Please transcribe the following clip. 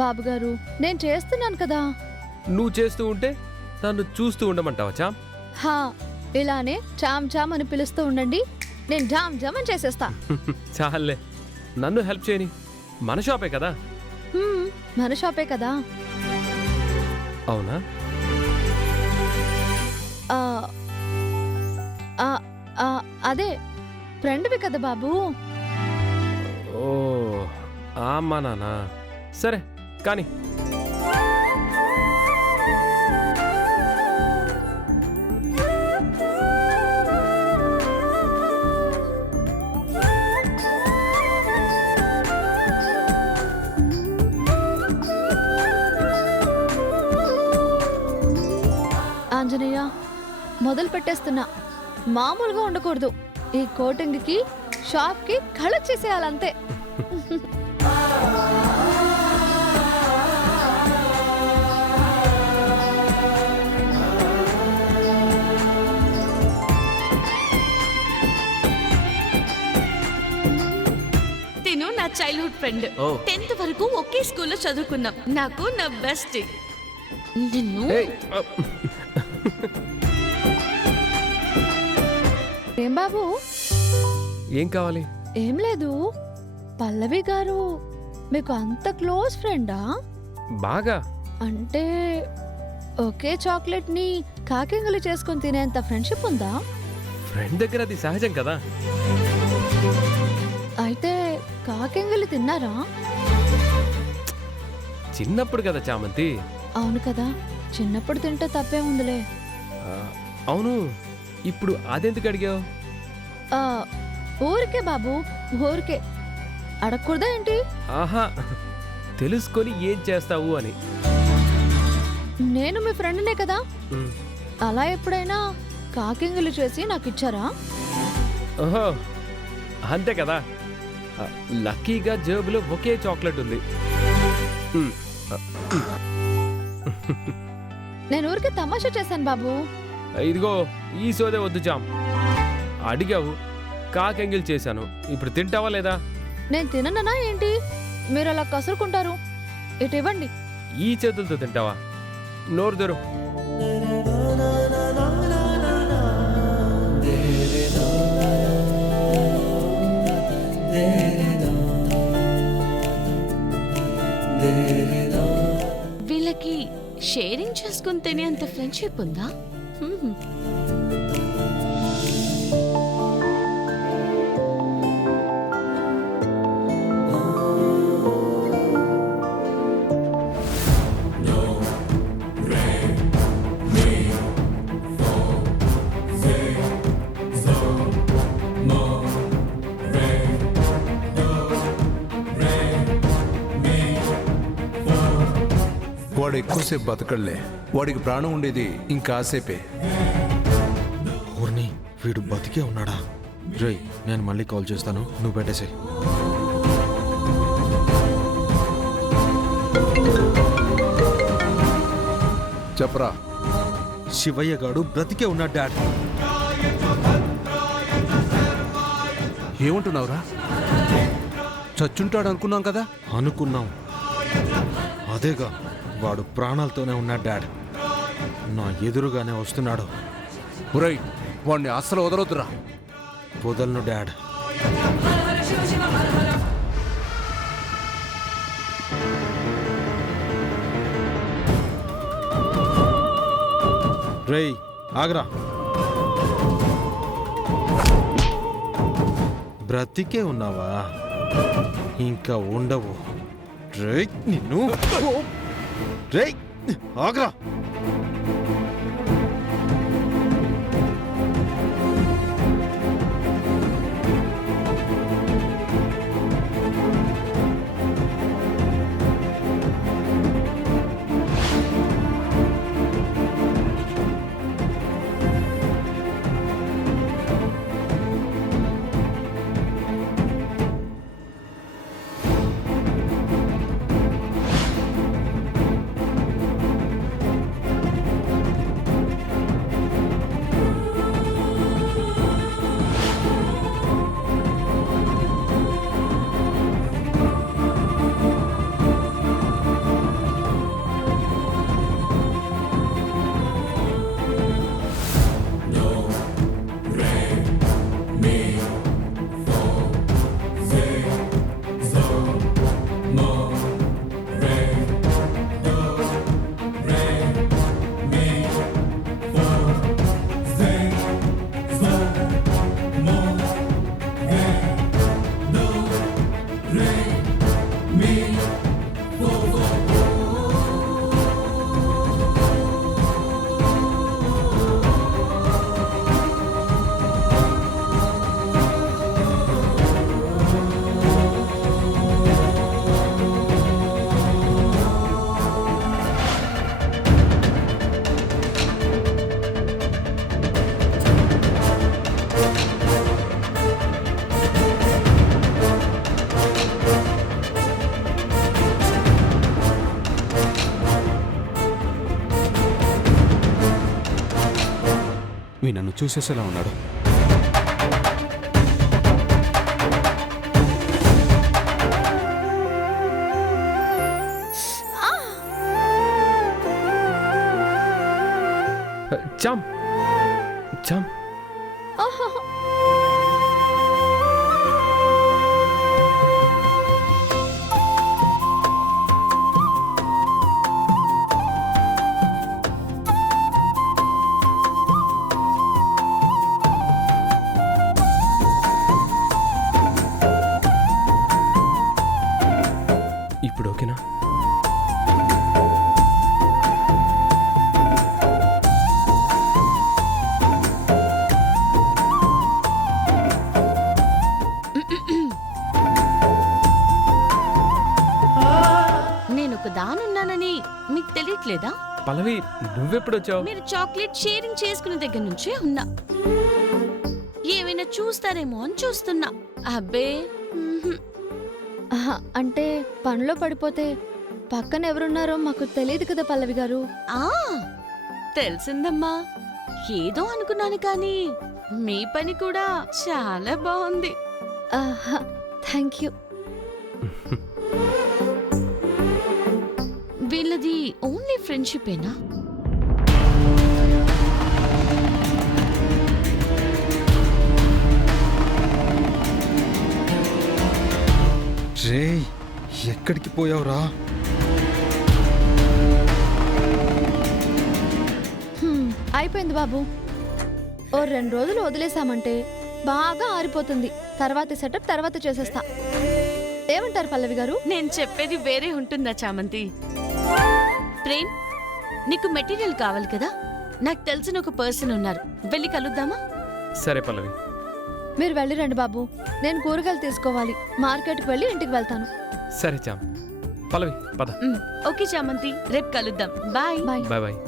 బాబుగారు నేను చేస్తున్నాను కదా. నువ్వు చేస్తూ ఉంటే నన్ను చూస్తూ ఉండమంటావా చామ్? హా, ఇలానే చామ్ చామ్ అని పిలుస్తూ ఉండండి, నేను జామ్ జామ్ అని చేసేస్తా. చాలే, నన్ను హెల్ప్ చేయని. మన షాపే కదా. మన షాపే కదా. అవునా? ఆ, ఆ, ఆ, అదే ఫ్రెండ్వి కదా బాబు. ఓ అమ్మా నాన్న, సరే కానీ ఆంజనేయ, మొదలు పెట్టేస్తున్నా. మామూలుగా ఉండకూడదు. ఈ కోటింగ్కి షాప్కి కళ చేసేయాలంతే. తిను నా చైల్డ్హుడ్ ఫ్రెండ్. 10th వరకు ఒకే స్కూల్లో చదువుకున్నాం. నాకు నా బెస్ట్. నిన్ను ఏం బాబు? ఏం కావాలి? ఏం లేదు, పల్లవి గారు మీకు అంత క్లోజ్ ఫ్రెండా? బాగా. అంటే ఒకే చాక్లెట్ ని కాకింగలు చేసుకుని తినేంత ఫ్రెండ్షిప్ ఉందా? ఫ్రెండ్ దగ్గర అది సహజం కదా. అయితే కాకింగలు తిన్నారా? చిన్నప్పుడు కదా చామంతి. అవును కదా, చిన్నప్పుడు తింటే తప్పే ఉందిలే. అవును, ఇప్పుడు అదెందుకు అడిగావు? ఊరికే బాబు, ఊరికే. అడగకూడదా ఏంటి? ఆహా, తెలుసుకొని ఏం చేస్తావు అని. నేను మీ ఫ్రెండ్నే కదా. ఉమ్. అలా ఎప్పుడైనా కాకింగులు చేసి నాకు ఇచ్చారా? ఓహో, అంతే కదా. లక్కీగా జేబులో ఒకే చాక్లెట్ ఉంది. నేను ఊరికే తమాషా చేశాను బాబు. ఇదిగో ఈ సోదే వద్దు జామ్. అడిగావు, కాకెంగిల్ చేశాను. ఇప్పుడు తింటావా లేదా? నేను తిననా ఏంటి? మీరు అలా కసురుకుంటారు. ఇటు ఇవ్వండి. ఈ చేతులతో తింటావా? నోరు తెరు. వీళ్ళకి షేరింగ్ చేసుకుని తినే అంత ఫ్రెండ్షిప్ ఉందా? వాడు ఎక్కువసేపు బతకడలే. వాడికి ప్రాణం ఉండేది ఇంకాసేపే. ఊర్ని, వీడు బతికే ఉన్నాడా? రేయ్, నేను మళ్ళీ కాల్ చేస్తాను, నువ్వు పెట్టేసే. చెప్పరా. శివయ్య గాడు బ్రతికే ఉన్నాడు డాడ్. ఏమంటున్నావురా? చచ్చుంటాడు అనుకున్నాం కదా. అనుకున్నాం, అదేగా, వాడు ప్రాణాలతోనే ఉన్నాడు డాడ్. నా ఎదురుగానే వస్తున్నాడు. ఒరై, వాడిని అస్సలు వదలొద్దురా. వదలను డాడ్. రేయ్, ఆగరా. బ్రతికే ఉన్నావా? ఇంకా ఉండవు. రేయ్, నిన్ను. రేయ్, ఆగరా. వీ నన్ను చూసేసేలా ఉన్నాడు. చామ్ చామ్ ఇప్పుడు ఓకేనా? నేను ఒక దానున్నానని మీకు తెలియట్లేదా? పల్లవి నువ్వెప్పుడు వచ్చావు? మీరు చాక్లెట్ షేరింగ్ చేసుకునే దగ్గర నుంచే ఉన్నా. ఏమైనా చూస్తారేమో అని చూస్తున్నా. అబ్బే మ్మ్హ్మ్. ఆహా, అంటే పనిలో పడిపోతే పక్కన ఎవరున్నారో మాకు తెలియదు కదా పల్లవి గారు. ఆ తెలిసిందమ్మా. ఏదో అనుకున్నాను కానీ మీ పని కూడా చాలా బాగుంది. Thank you. వీళ్ళది ఓన్లీ ఫ్రెండ్షిపేనా? రే ఎక్కడికి పోయావురా? అయిపోయింది బాబు. ఓ 2 రోజులు వదిలేసామంటే బాగా ఆరిపోతుంది. తర్వాత సెటప్ తర్వాత చేసేస్తా. ఏమంటారు పల్లవి గారు? నేను చెప్పేది వేరే ఉంటుందా చామంతి? ప్రేమ్, నీకు మెటీరియల్ కావాలి కదా? నాకు తెలిసిన ఒక పర్సన్ ఉన్నారు, వెళ్ళి కలుద్దామా? సరే పల్లవి. మీరు వెళ్ళి రండి బాబు. నేను కూరగాయలు తీసుకోవాలి. మార్కెట్కి వెళ్ళి ఇంటికి వెళ్తాను. సరే చామ్. పల్లవి పద. ఓకే చామంతి, రేపు కలుద్దాం. బాయ్. బాయ్. Bye bye.